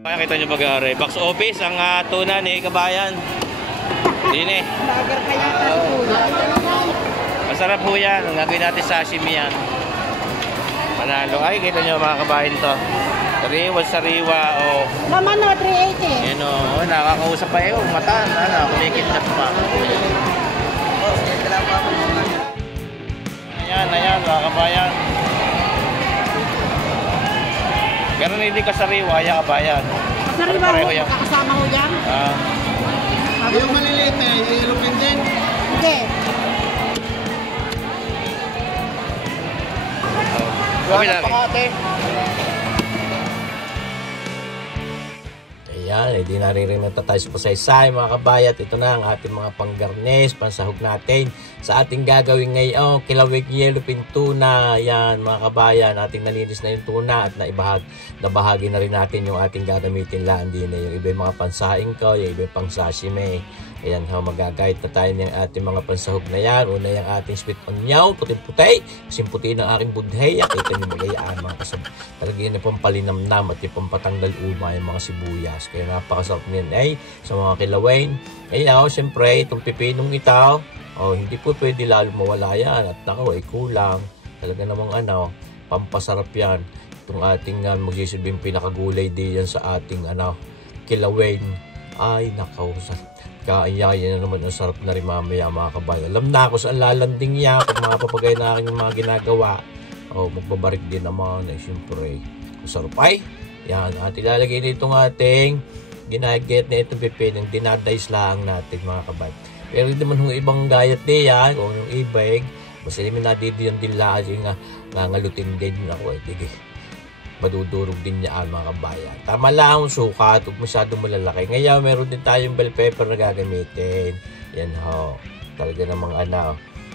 Kaya kita nyo mag-aari. Box office ang tuna ni Kabayan. Dine. Lager kaya Masarap po yan. Ang gagawin natin sashimi yan. Panalo. Ay, kita nyo mga kabayan to. Sariwa. Oh. Naman o, 380. Yan o. Nakakausap pa yung mata. Kumikidnap pa. Ayan mga kabayan. Pero hindi ka sariwa, ya kabayan. Sariwa mo, kakasama mo yan? Yung maliliit na yung ilupin din? Hindi. Okay lang. Ayan, hindi naririnig na tayo sa pasaysay mga kabayat. Ito na ang ating mga panggarnes, pansahog natin sa ating gagawin ngayon. Kilawig yellowfin tuna. Ayan mga kabayan, ating nalinis na yung tuna at nabahagi na rin natin yung ating gagamitin lang. Hindi na yung iba yung mga pansaing ko, yung iba yung pang sashimi. Ayan, magagayat na tayo ng ating mga pansahog na yan. Una yung ating sweet onion, puti-puti. Kasing puti ng aking budhay. Kita nyo magayaan mga kasab. Talagyan na pampalinamnam at yung pampatanggal uma yung mga sibuyas. Kaya napakasarap niyan ay sa mga kilawain. Ayan, siyempre, itong pipinong itaw. Hindi po pwede lalo mawala yan. At nako, ay kulang. Talaga namang pampasarap yan. Itong ating magsisilbing pinakagulay din yan sa ating kilawain. Ay, nako, kaya na naman ang sarap na rin mamaya mga kabayan. Alam na ako saan lalanding niya pag mga papagay na aking mga ginagawa. Magbabarik din naman. Siyempre, masarap ay. Yan, at ilalagay na itong ating ginaget na itong pipinong dinadice lang natin mga kabayan. Pero hindi naman yung ibang gayat din yan. Kung yung ibig, basta namin nadidi yung dila yung ngalutin din ako. Madudurog din niya mga kabayan. Tama lang ang sukat, huwag masyadong malalaki. Ngayon, meron din tayong bell pepper na gagamitin. Yan ho. Talaga namang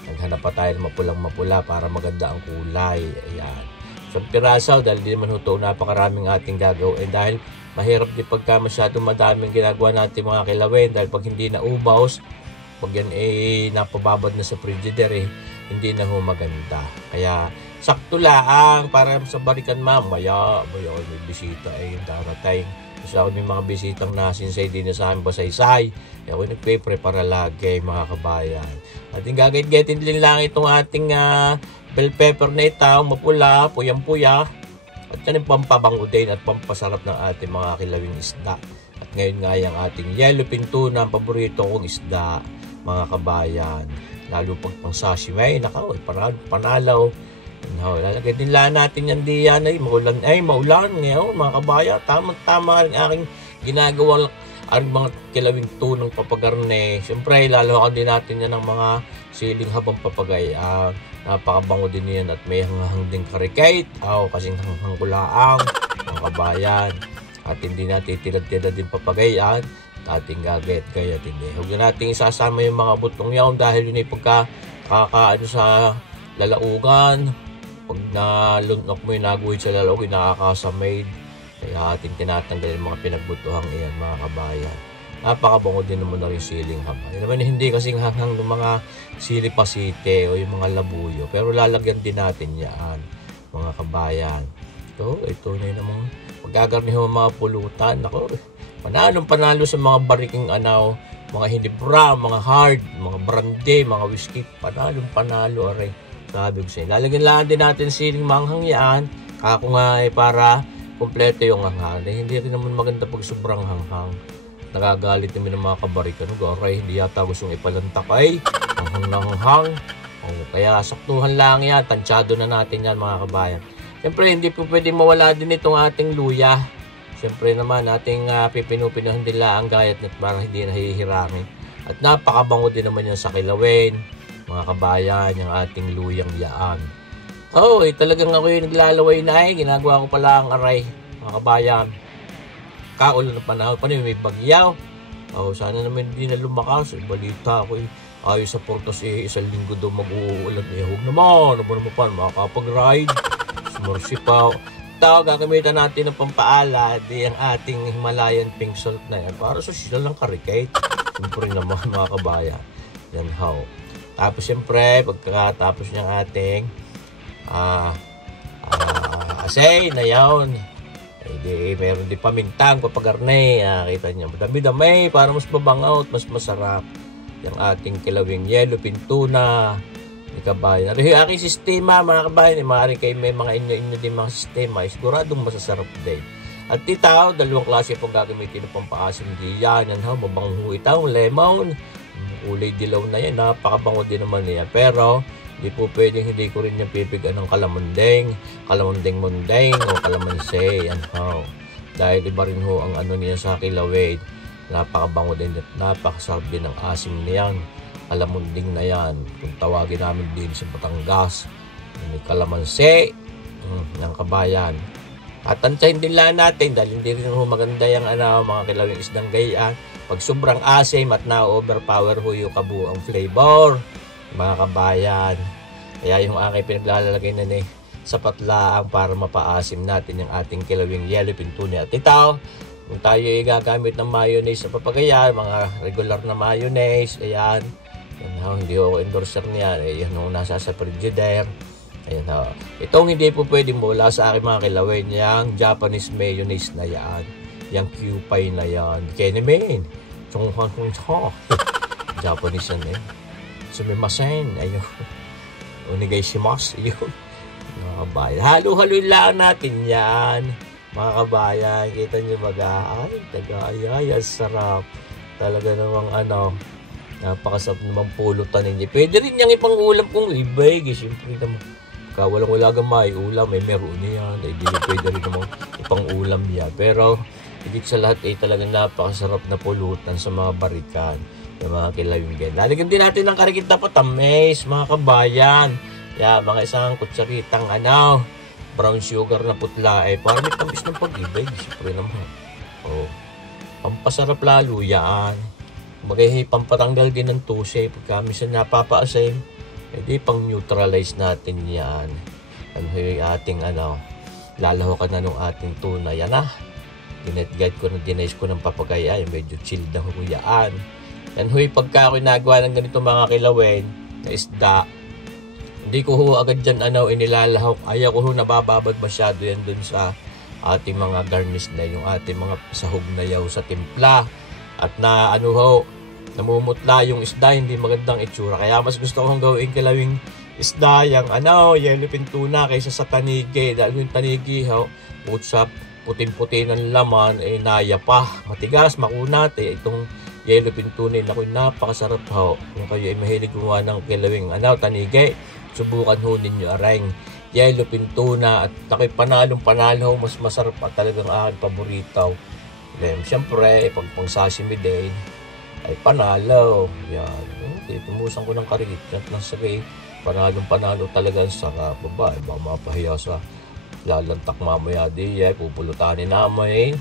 naghanap pa tayo ng mapulang-mapula para maganda ang kulay. Ayan. So, pirasaw, dahil di naman ito napakaraming ating gagawin. Dahil mahirap din pagka masyadong madaming ginagawa natin mga kilawin. Dahil pag hindi na ubaws, pag yan napababad na sa frigidaire, hindi na ho maganda. Kaya, sakto lang para sa barikan mamaya. May bisita yung darating. Kasi ako may mga bisitang nasinsay din sa amin basaysay. Ako nagpe-prepara lagi mga kabayan. Ating gagawin din lang itong ating bell pepper na itaw, mapula, puyang-puya. At yan yung pampabango din at pampasarap ng ating mga kilawing isda. At ngayon nga yung ating yellowfin tuna, ang paborito kong isda mga kabayan. Lalo pag pang sashimi, panalaw. Lalagay din lang natin yan diyan maulan ngayon mga kabaya. Tama-tama rin aking ginagawa ang mga kilawing tunang papagarne. Siyempre lalo din natin yan ng mga siling habang papagay. Napakabango din yan at may hanghang din karikate. Kasing hanghang kulaang mga kabayan. At hindi natin tilad-tilad din papagayan. Ating gagawin kaya hindi. Huwag na natin isasama yung mga butong yaon dahil yun ay pagkakaano sa lalaugan. Pag nalunok mo yung naguhit sa lalaugan, nakakasamade. Kaya ating tinatanggal yung mga pinagbutuhang iyan mga kabayan. Napakabango din naman na rin siling haba. Yun naman hindi kasing hanghang ng mga sili pasite o yung mga labuyo. Pero lalagyan din natin yan mga kabayan. Ito na yun namang magagarnihan mga pulutan. Ako, panalo sa mga bariking mga hindi brown, mga hard, mga brandy, mga whiskey. Panalo aray. Sabi ko sa'yo. Lalagyan lang din natin siling manghang yan. Ako nga para kompleto yung hanghang. Hindi rin naman maganda pag sobrang hanghang. Nagagalit namin ng mga kabarikan. Aray, hindi yata gustong ipalantakay. Hanghang na hanghang. Kaya saktuhan lang yan. Tansyado na natin yan mga kabayan. Siyempre, hindi po pwedeng mawala din itong ating luya. Siyempre naman, ating pipinupinuhan nila ang gayat na para hindi nahihiramin. At napakabango din naman yan sa kilawin. Mga kabayan, yung ating luyang yaan. Talagang ako yung naglalaway na ginagawa ko pala ang aray. Mga kabayan. Kaulan na panahon. May bagyaw. Sana naman hindi na lumakas. Balita ako ayos sa Portos isang linggo daw mag-uulan. Huwag naman. Ano pa makakapag-ride. Sumursi pa. Gagamitan natin ng pampaala. Di ang ating Himalayan pink salt na yan. Para sa sila lang karikate. Siyempre naman mga kabayan. Yan how. Tapos siyempre, pagkatapos niyang ating asay na yun. Meron din pamintang, papagarne. Kita nyo, dami-dami para mas mabangaw at mas masarap. Yung ating kilawing yellowfin tuna. Kabayan. Ano yung aking sistema, mga kabayan? Maaaring kayo may mga inyo din mga sistema. Siguradong masasarap din. At itaw, dalawang klase pong gagamitin ng pampaasim diyan. Yan ha, mabango itaw, lemon. Ulay dilaw na yan. Napakabango din naman yan. Pero, hindi po pwedeng hindi ko rin yung pipigan ng kalamundeng-mundeng o kalamansi. Yan ho. Dahil iba rin ho ang ano niya sa kilawin. Napakabango din at napakasarap din ang asim niyan. Kalamunding na yan. Kung tawagin namin din sa Batangas. May kalamansi. Ng kabayan. At tantsahin din lang natin dahil hindi rin ho maganda yung mga kilawin isdang gayaan. Pag sobrang asim at na-overpower ho yung kabuang flavor. Mga kabayan, kaya yung aking pinaglalagay na sapat lang para mapaasim natin yung ating kilawing yellowfin tuna. At ito, kung tayo ay gagamit ng mayonnaise sa papagayan, mga regular na mayonnaise, ayan, hindi ako endorser niyan, ayan yung nasa sa frigidaire, ayan ho. Itong hindi po pwedeng mula sa aking mga kilawin, yung Japanese mayonnaise na yan, yung Kewpie na yan, Kenemen, Japanese yan sumimasen, ayun. Onegaishimasu, ayun. Mga kabayan. Halo-halo lang natin yan. Mga kabayan, kita nyo baga, ay, tagay, sarap. Talaga namang napakasarap namang pulutan ninyo. Pwede rin yung ipang ulam kung ibig. Siyempre naman, walang gamay, ulam, meron yan. Hindi pwede rin namang ipang ulam yan. Pero, higit sa lahat ay talagang napakasarap na pulutan sa mga barikan. Yung mga kilawin ganyan. Lalagyan din natin ng karikit na patamis, mga kabayan. Mga isang kutsaritang brown sugar na putla. Para may tamis ng pag-ibig. Siyempre naman. Pampasarap lalo yan. Pampatanggal din ng tuse. Pagka minsan napapaasim, pang neutralize natin yan. Yung ating lalawakan na ng ating tuna. Yan Dinat-guide ko na dinice ko ng papagaya. Medyo chill na huyaan. Yan huy, pagka ako nagawa ng ganito mga kilawin na isda, hindi ko ho agad dyan inilalahok. Ayaw ko ho nabababad masyado yan dun sa ating mga garnish na yung ating mga sahog na yaw sa timpla. At namumutla yung isda, hindi magandang itsura. Kaya mas gusto kong gawin kilawing isda, yung yellowfin tuna kaysa sa tanigi. Dahil yung tanigi sa puting-puti ng laman, naya pa. Matigas, makunat. Itong yellowfin tuna na napakasarap ho. Kung kayo ay mahilig gumawa ng kilawing tanigi, subukan ho ninyo areng yellowfin tuna at ako'y panalo, mas masarap pa talagang aking paborito. Then, siyempre, pang sashimi din ay panalo. Yan. Tumusan ko ng karikit at nasagay, panalo talaga ang sarap. Baka mapahiya sa lalantak mamaya pupulutanin namin.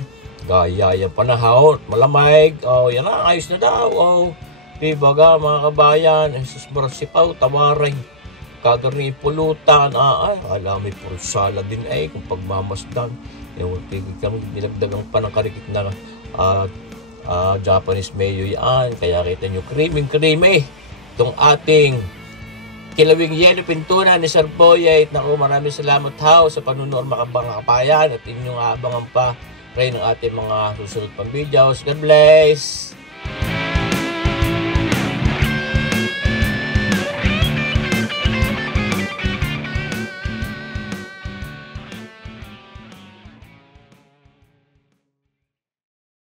Gaya yung panahon, malamig, yan na, ayos na daw, diba mga kabayan, sipaw, tawaray, kagarni pulutan, alam, may puro salad din kung pagmamasdan, kami nilagdagang pa ng karikit na Japanese mayo yan, kaya kita nyo, creamy, itong ating kilawing yellowfin tuna ni Sir Boyet. Naku, maraming salamat sa panunood mga kabayan at inyong abangan pa rin ang ating mga susunod pang videos. God bless!